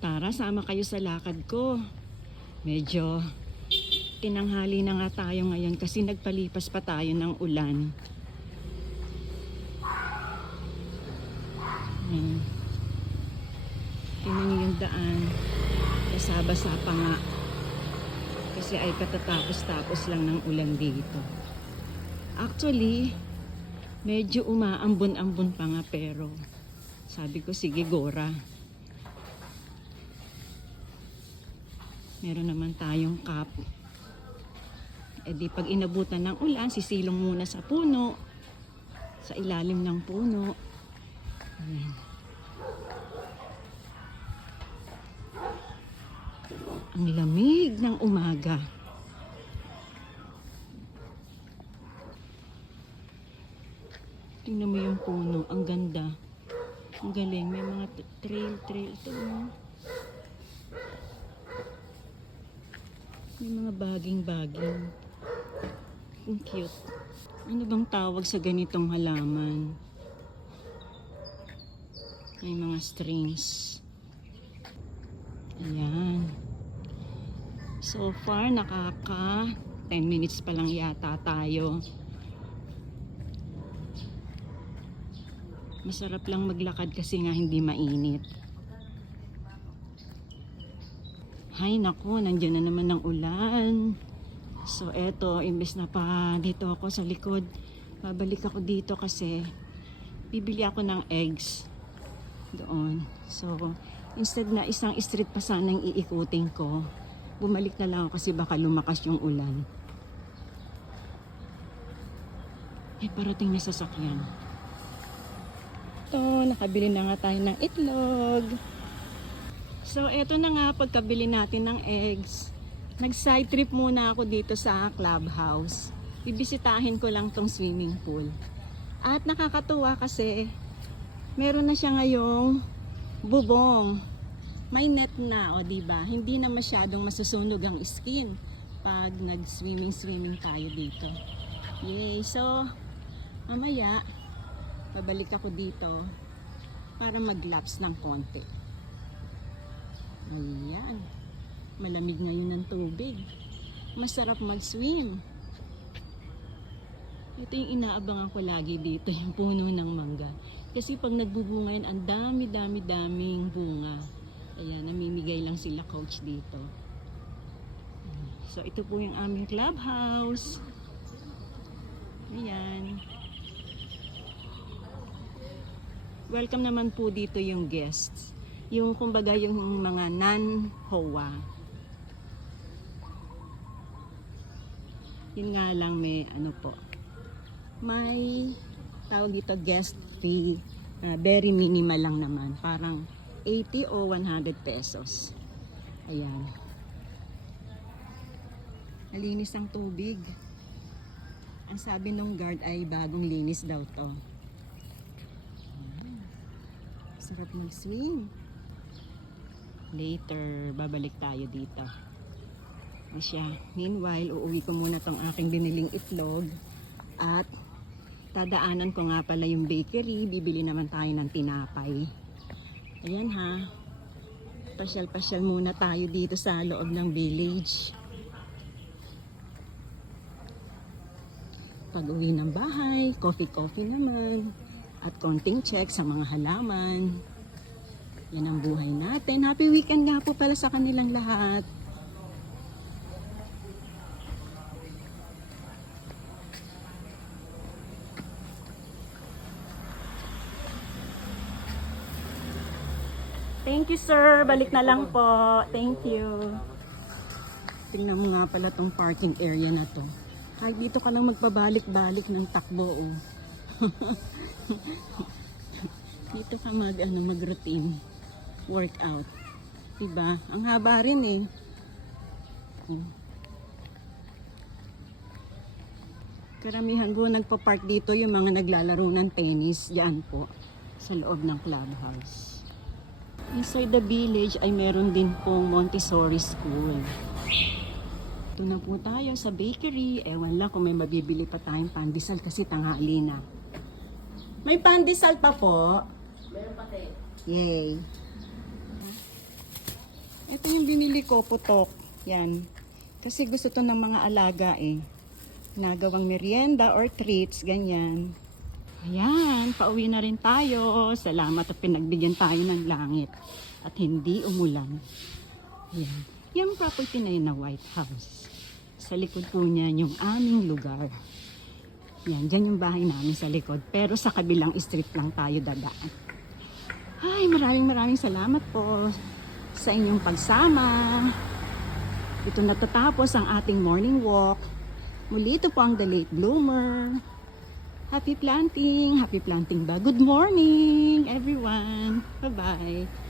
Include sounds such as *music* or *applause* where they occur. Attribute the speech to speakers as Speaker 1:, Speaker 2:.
Speaker 1: Tara, sama kayo sa lakad ko. Medyo tinanghali na nga tayo ngayon kasi nagpalipas pa tayo ng ulan. Ayan. Tingnan niyo yung daan. Basa-basa pa nga. Kasi ay katatapos-tapos lang ng ulan dito. Actually, medyo umaambon-ambon pa nga pero sabi ko sige Gora. Meron naman tayong cup. E di pag inabutan ng ulan, sisilong muna sa puno. Sa ilalim ng puno. Ayan. Ang lamig ng umaga. Tingnan mo yung puno. Ang ganda. Ang galing. May mga t- trail, trail. Ito oh. May mga baging-baging. Ang cute. Ano bang tawag sa ganitong halaman? May mga strings. Ayan. So far, nakaka 10 minutes pa lang yata tayo. Masarap lang maglakad kasi nga hindi mainit. Hay nako, nandiyan na naman ang ulan. So eto, imbes na pa dito ako sa likod, babalik ako dito kasi bibili ako ng eggs doon. So, instead na isang street pa sanang iikutin ko, bumalik na lang ako kasi baka lumakas yung ulan. Ay, parating na sasakyan. Ito, nakabili na nga tayo ng itlog. So, eto na nga pagkabili natin ng eggs. Nag-side trip muna ako dito sa clubhouse. Bibisitahin ko lang tong swimming pool. At nakakatuwa kasi meron na siya ngayong bubong. May net na, o ba? Hindi na masyadong masusunog ang skin pag nag-swimming-swimming tayo dito. Yay! So, mamaya, babalik ako dito para mag-laps ng konti. Ayan. Malamig ngayon ng tubig. Masarap mag-swim. Ito yung inaabangan ko lagi dito, *laughs* yung puno ng mangga. Kasi pag nagbubunga yan, ang dami-dami-daming bunga. Ayan, namimigay lang sila coach dito. So, ito po yung aming clubhouse. Ayan. Welcome naman po dito yung guests. Yung kumbaga yung mga non-HOA. Yun nga lang may ano po. May tawag dito guest fee. Ah, very minimal lang naman. Parang 80 o 100 pesos. Ayan. Malinis ang tubig. Ang sabi nung guard ay bagong linis daw to. Sarap mag-swim. Later, babalik tayo dito. O siya. Meanwhile, uuwi ko muna tong aking biniling itlog. At tadaanan ko nga pala yung bakery. Bibili naman tayo ng tinapay. Ayan ha. Pasyal-pasyal muna tayo dito sa loob ng village. Pag uwi ng bahay, coffee-coffee naman. At konting check sa mga halaman. Yan ang buhay natin. Happy weekend nga po pala sa kanilang lahat. Thank you, sir. Balik na lang po. Thank you. Tingnan mo nga pala tong parking area na to. Ay, dito ka lang magpabalik-balik ng takbo, oh. *laughs* dito ka mag, ano, mag-routine. Workout. Diba? Ang haba rin, eh. Oh. Karamihan ko nagpa-park dito yung mga naglalaro ng tennis. Diyan po. Sa loob ng clubhouse. Inside the village ay meron din pong Montessori school. Ito na po tayo sa bakery. Ewan lang kung may mabibili pa tayong pandesal kasi tanghali na. May pandesal pa po? Meron pa Yay. Ito yung binili ko, putok. Yan. Kasi gusto to ng mga alaga eh. Nagawang merienda or treats, ganyan. Ayan, pauwi na rin tayo. Salamat at pinagbigyan tayo ng langit. At hindi umulan. Ayan. Yung property na yun na White House. Sa likod po niya yung aming lugar. Yan, dyan yung bahay namin sa likod. Pero sa kabilang street lang tayo dadaan. Ay, maraming maraming salamat po sa inyong pagsama. Ito natatapos ang ating morning walk. Muli ito po ang The Late Bloomer. Happy planting! Happy planting ba? Good morning, everyone! Bye-bye!